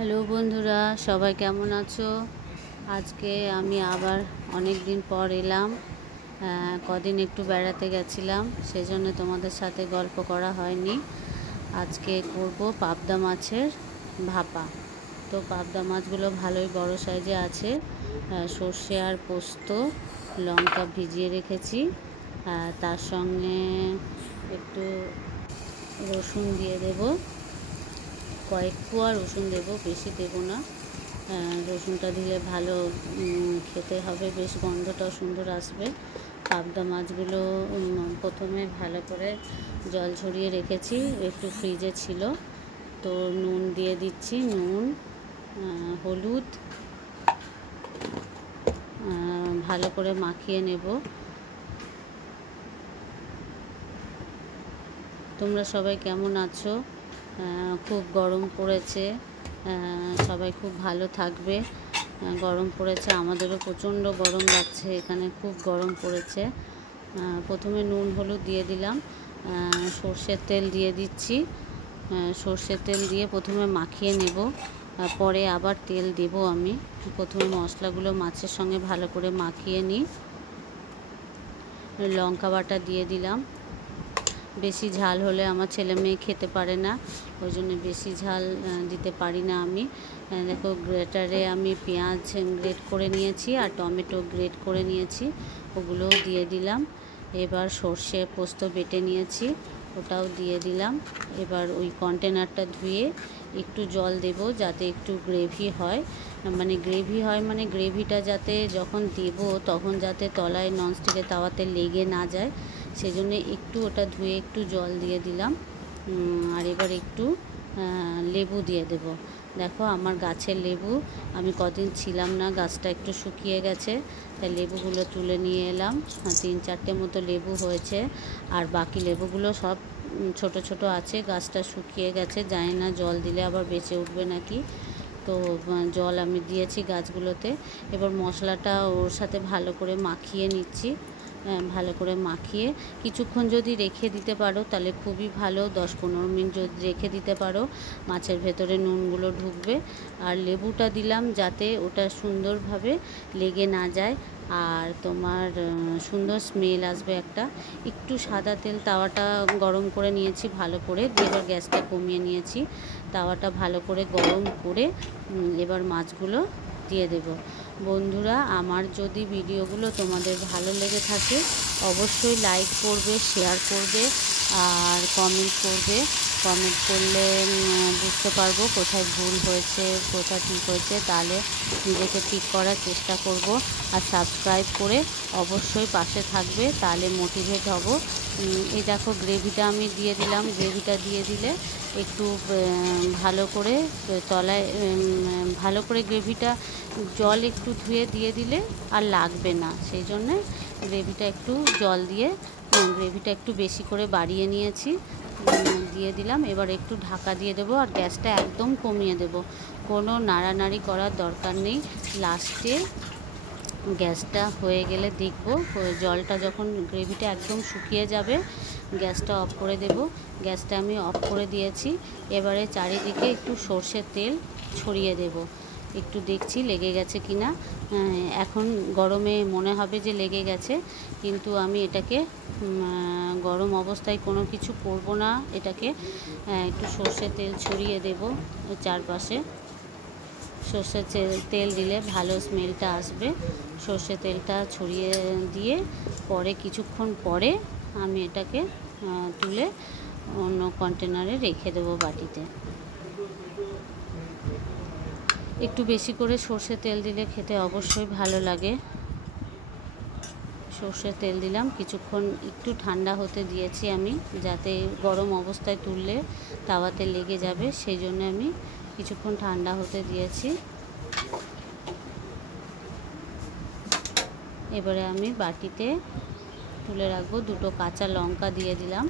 Hello বন্ধুরা, সবাই কেমন আছো? আজকে আমি আবার অনেক দিন পর এলাম। কদিন একটু বেড়াতে গেছিলাম, সেজন্য তোমাদের সাথে গল্প করা হয়নি। আজকে করব পাবদা মাছের ভাপা। তো পাবদা মাছগুলো ভালোই বড় সাইজে আছে। সর্ষে আর পোস্ত লঙ্কা ভিজিয়ে রেখেছি। তার সঙ্গে একটু রসুন দিয়ে দেবো, কয়েক কোয়া রসুন দেবো, বেশি দেবো না। রসুনটা দিলে ভালো খেতে হবে, বেশ গন্ধটাও সুন্দর আসবে। পাবদা মাছগুলো প্রথমে ভালো করে জল ঝরিয়ে রেখেছি, একটু ফ্রিজে ছিল। তো নুন দিয়ে দিচ্ছি, নুন, হলুদ ভালো করে মাখিয়ে নেব। তোমরা সবাই কেমন আছো? খুব গরম পড়েছে, সবাই খুব ভালো থাকবে। গরম পড়েছে, আমাদেরও প্রচণ্ড গরম লাগছে, এখানে খুব গরম পড়েছে। প্রথমে নুন হলুদ দিয়ে দিলাম, সর্ষের তেল দিয়ে দিচ্ছি। সর্ষের তেল দিয়ে প্রথমে মাখিয়ে নেব, পরে আবার তেল দেব আমি। প্রথমে মশলাগুলো মাছের সঙ্গে ভালো করে মাখিয়ে নিই। লঙ্কা বাটা দিয়ে দিলাম। বেশি ঝাল হলে আমার ছেলে মেয়ে খেতে পারে না, ওই জন্য বেশি ঝাল দিতে পারি না আমি। দেখো, গ্রেটারে আমি পেঁয়াজ গ্রেট করে নিয়েছি আর টমেটো গ্রেট করে নিয়েছি, ওগুলোও দিয়ে দিলাম। এবার সর্ষে পোস্ত বেটে নিয়েছি, ওটাও দিয়ে দিলাম। এবার ওই কন্টেনারটা ধুয়ে একটু জল দেব, যাতে একটু গ্রেভি হয়। মানে গ্রেভিটা যাতে যখন দেব তখন যাতে তলায় ননস্টিকের তাওয়াতে লেগে না যায়, সেজন্য একটু ওটা ধুয়ে একটু জল দিয়ে দিলাম। আর এবার একটু লেবু দিয়ে দেব। দেখো, আমার গাছের লেবু, আমি কদিন ছিলাম না, গাছটা একটু শুকিয়ে গেছে, তাই লেবুগুলো তুলে নিয়ে এলাম। 3-4টে মতো লেবু হয়েছে, আর বাকি লেবুগুলো সব ছোট ছোট আছে। গাছটা শুকিয়ে গেছে, জানি না জল দিলে আবার বেঁচে উঠবে নাকি। তো জল আমি দিয়েছি গাছগুলোতে। এবার মশলাটা ওর সাথে ভালো করে মাখিয়ে নিচ্ছি। ভালো করে মাখিয়ে কিছুক্ষণ যদি রেখে দিতে পারো তাহলে খুবই ভালো। 10-15 মিনিট যদি রেখে দিতে পারো, মাছের ভেতরে নুনগুলো ঢুকবে। আর লেবুটা দিলাম যাতে ওটা সুন্দরভাবে লেগে না যায়, আর তোমার সুন্দর স্মেল আসবে একটা। একটু সাদা তেল তাওয়াটা গরম করে নিয়েছি ভালো করে, দিয়ে এবার গ্যাসটা কমিয়ে নিয়েছি। তাওয়াটা ভালো করে গরম করে এবার মাছগুলো দিয়ে দেব। বন্ধুরা, আমার যদি ভিডিওগুলো তোমাদের ভালো লেগে থাকে, অবশ্যই লাইক করবে, শেয়ার করবে আর কমেন্ট করবে। কমেন্ট করলে বুঝতে পারবো কোথায় ভুল হয়েছে, কোথায় ঠিক হয়েছে, তাহলে নিজেকে ঠিক করার চেষ্টা করব। আর সাবস্ক্রাইব করে অবশ্যই পাশে থাকবে, তাহলে মোটিভেট হব। এই দেখো, গ্রেভিটা আমি দিয়ে দিলাম। গ্রেভিটা দিয়ে দিলে একটু ভালো করে তলায় ভালো করে গ্রেভিটা জল একটু ধুয়ে দিয়ে দিলে আর লাগবে না, সেই জন্যে গ্রেভিটা একটু জল দিয়ে গ্রেভিটা একটু বেশি করে বাড়িয়ে নিয়েছি, দিয়ে দিলাম। এবার একটু ঢাকা দিয়ে দেবো আর গ্যাসটা একদম কমিয়ে দেব, কোনো নাড়ানাড়ি করার দরকার নেই। লাস্টে গ্যাসটা হয়ে গেলে দেখব, জলটা যখন গ্রেভিটা একদম শুকিয়ে যাবে, গ্যাসটা অফ করে দেব। গ্যাসটা আমি অফ করে দিয়েছি। এবারে চারিদিকে একটু সর্ষের তেল ছড়িয়ে দেব। একটু দেখছি লেগে গেছে কি না। এখন গরমে মনে হবে যে লেগে গেছে, কিন্তু আমি এটাকে গরম অবস্থায় কোনো কিছু করব না। এটাকে একটু সর্ষের তেল ছড়িয়ে দেব চারপাশে। সর্ষের তেল দিলে ভালো স্মেলটা আসবে। সর্ষের তেলটা ছড়িয়ে দিয়ে পরে কিছুক্ষণ পরে আমি এটাকে তুলে অন্য কন্টেনারে রেখে দেবো, বাটিতে। একটু বেশি করে সর্ষের তেল দিলে খেতে অবশ্যই ভালো লাগে। সর্ষের তেল দিলাম, কিছুক্ষণ একটু ঠান্ডা হতে দিয়েছি আমি, যাতে গরম অবস্থায় তুললে তাওয়াতে লেগে যাবে, সেই জন্য আমি কিছুক্ষণ ঠান্ডা হতে দিয়েছি। এবারে আমি বাটিতে তুলে রাখবো। 2টো কাঁচা লঙ্কা দিয়ে দিলাম।